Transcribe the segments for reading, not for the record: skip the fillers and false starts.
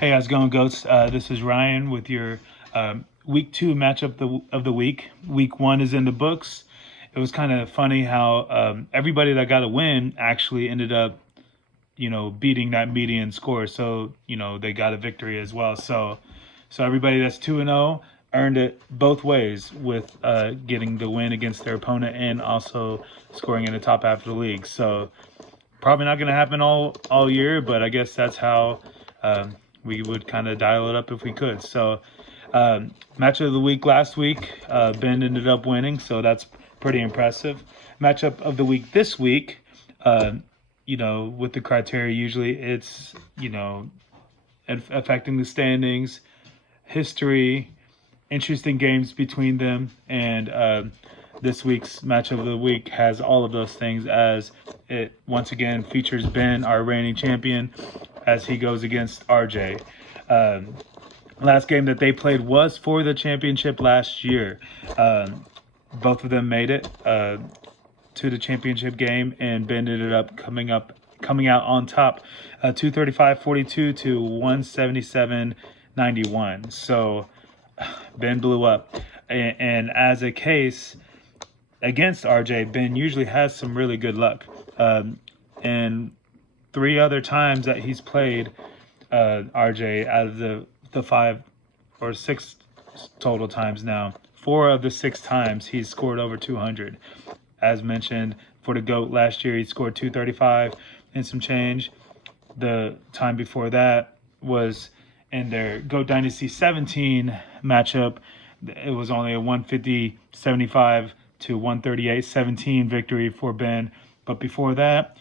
Hey, how's it going, Goats? This is Ryan with your week 2 matchup of the week. Week 1 is in the books. It was kind of funny how everybody that got a win actually ended up, beating that median score. So, they got a victory as well. So everybody that's 2-0 earned it both ways with getting the win against their opponent and also scoring in the top half of the league. So probably not going to happen all year, but I guess that's how we would kind of dial it up if we could. So match of the week last week, Ben ended up winning, so that's pretty impressive. Matchup of the week this week, with the criteria, usually it's affecting the standings, history, interesting games between them, and this week's match of the week has all of those things, as it once again features Ben, our reigning champion, as he goes against RJ. Last game that they played was for the championship last year. Both of them made it to the championship game, and Ben ended up coming out on top, 235-42 to 177-91. So Ben blew up, and as a case against RJ, Ben usually has some really good luck. And 3 other times that he's played RJ, out of the 5 or 6 total times now, 4 of the 6 times he's scored over 200. As mentioned, for the GOAT last year, he scored 235 and some change. The time before that was in their GOAT Dynasty 17 matchup. It was only a 150-75 to 138-17 victory for Ben. But before that,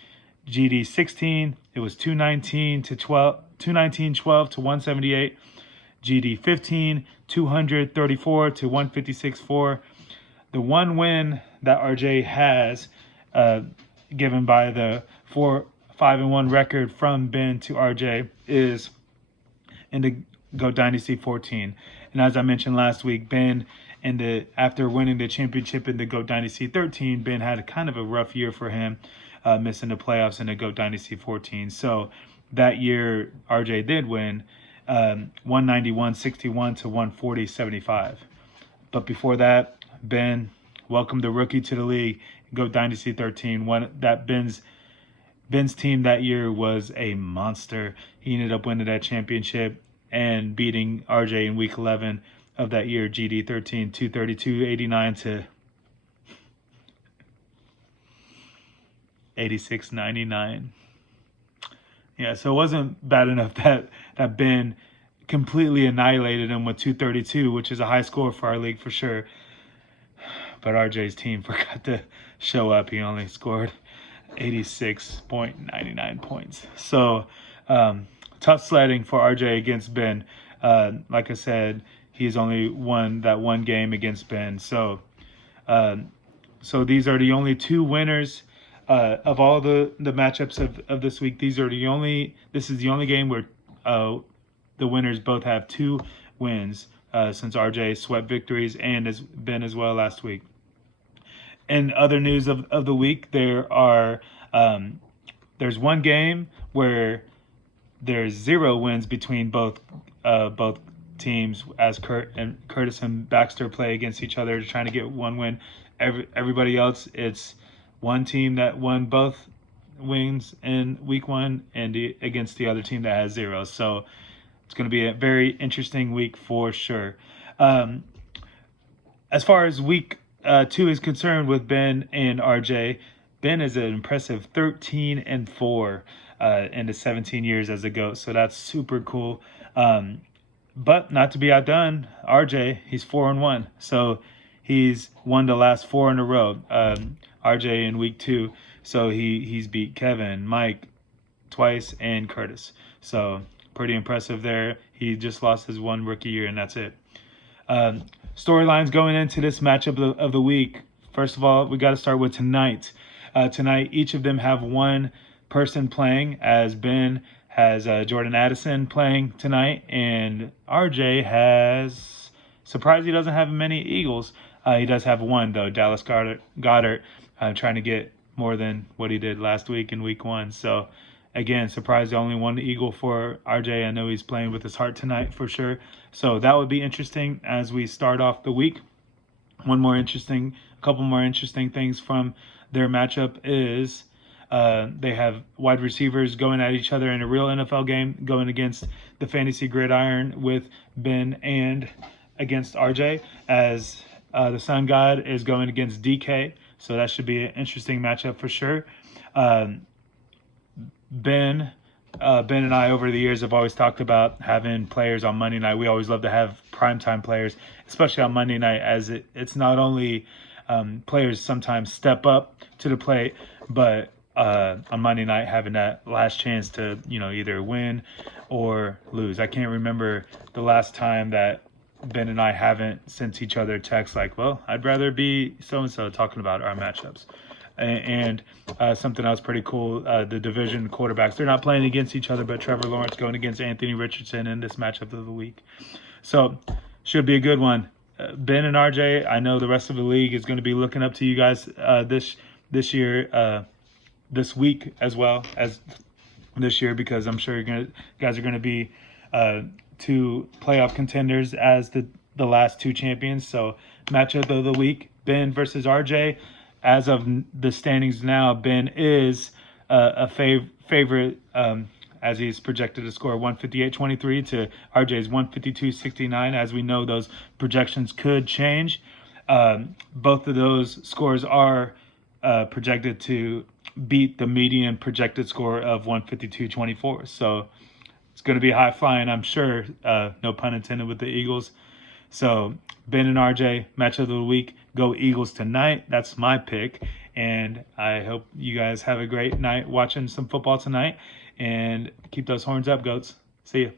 GD 16, it was 219-12 to 178. GD 15, 234 to 156-4. The one win that RJ has, given by the 5-1 record from Ben to RJ, is in the GOAT Dynasty 14. And as I mentioned last week, Ben, after winning the championship in the GOAT Dynasty 13, Ben had kind of a rough year for him, missing the playoffs in the GOAT Dynasty 14. So that year, RJ did win 191-61 to 140-75. But before that, Ben welcomed the rookie to the league, GOAT Dynasty 13. Ben's team that year was a monster. He ended up winning that championship and beating RJ in week 11 of that year, GD 13, 232-89 to 86-99. Yeah, so it wasn't bad enough that Ben completely annihilated him with 232, which is a high score for our league for sure. But RJ's team forgot to show up. He only scored 86.99 points. So tough sledding for RJ against Ben. Like I said, he's only won that one game against Ben. So these are the only 2 winners of all the matchups of this week. This is the only game where the winners both have 2 wins, since RJ swept victories and as Ben as well last week. And other news of the week, there's one game where there's 0 wins between both teams, as Curtis and Baxter play against each other trying to get 1 win. Everybody else, it's one team that won both wins in week 1 and against the other team that has 0. So it's going to be a very interesting week for sure. As far as week 2 is concerned with Ben and RJ, Ben is an impressive 13-4 in the 17 years as a GOAT. So that's super cool. But not to be outdone, RJ, he's 4-1. So he's won the last 4 in a row. RJ in week 2. So he's beat Kevin, Mike twice, and Curtis. So pretty impressive there. He just lost his 1 rookie year, and that's it. Storylines going into this matchup of the week. First of all, we got to start with tonight. Tonight, each of them have 1 person playing, as Ben has Jordan Addison playing tonight, and RJ has, surprised he doesn't have many Eagles. He does have 1, though, Dallas Goddard, trying to get more than what he did last week in week 1. So Again, surprised the only one Eagle for RJ. I know he's playing with his heart tonight for sure. So that would be interesting as we start off the week. A couple more interesting things from their matchup is they have wide receivers going at each other in a real NFL game, going against the fantasy gridiron with Ben and against RJ, as the Sun God is going against DK. So that should be an interesting matchup for sure. Ben and I over the years have always talked about having players on Monday night. We always love to have primetime players, especially on Monday night, as it's not only players sometimes step up to the plate, but on Monday night having that last chance to, either win or lose. I can't remember the last time that Ben and I haven't sent each other texts like, well, I'd rather be so-and-so, talking about our matchups. And something else pretty cool, the division quarterbacks, they're not playing against each other, but Trevor Lawrence going against Anthony Richardson in this matchup of the week. So should be a good one. Ben and RJ, I know the rest of the league is going to be looking up to you guys this year, this week as well as this year, because I'm sure guys are going to be two playoff contenders as the last two champions. So matchup of the week, Ben versus RJ. As of the standings now, Ben is a favorite as he's projected to score 158.23 to RJ's 152.69. As we know, those projections could change. Both of those scores are projected to beat the median projected score of 152.24. So it's going to be high flying, I'm sure. No pun intended with the Eagles. So Ben and RJ, matchup of the week. Go Eagles tonight. That's my pick. And I hope you guys have a great night watching some football tonight. And keep those horns up, goats. See ya.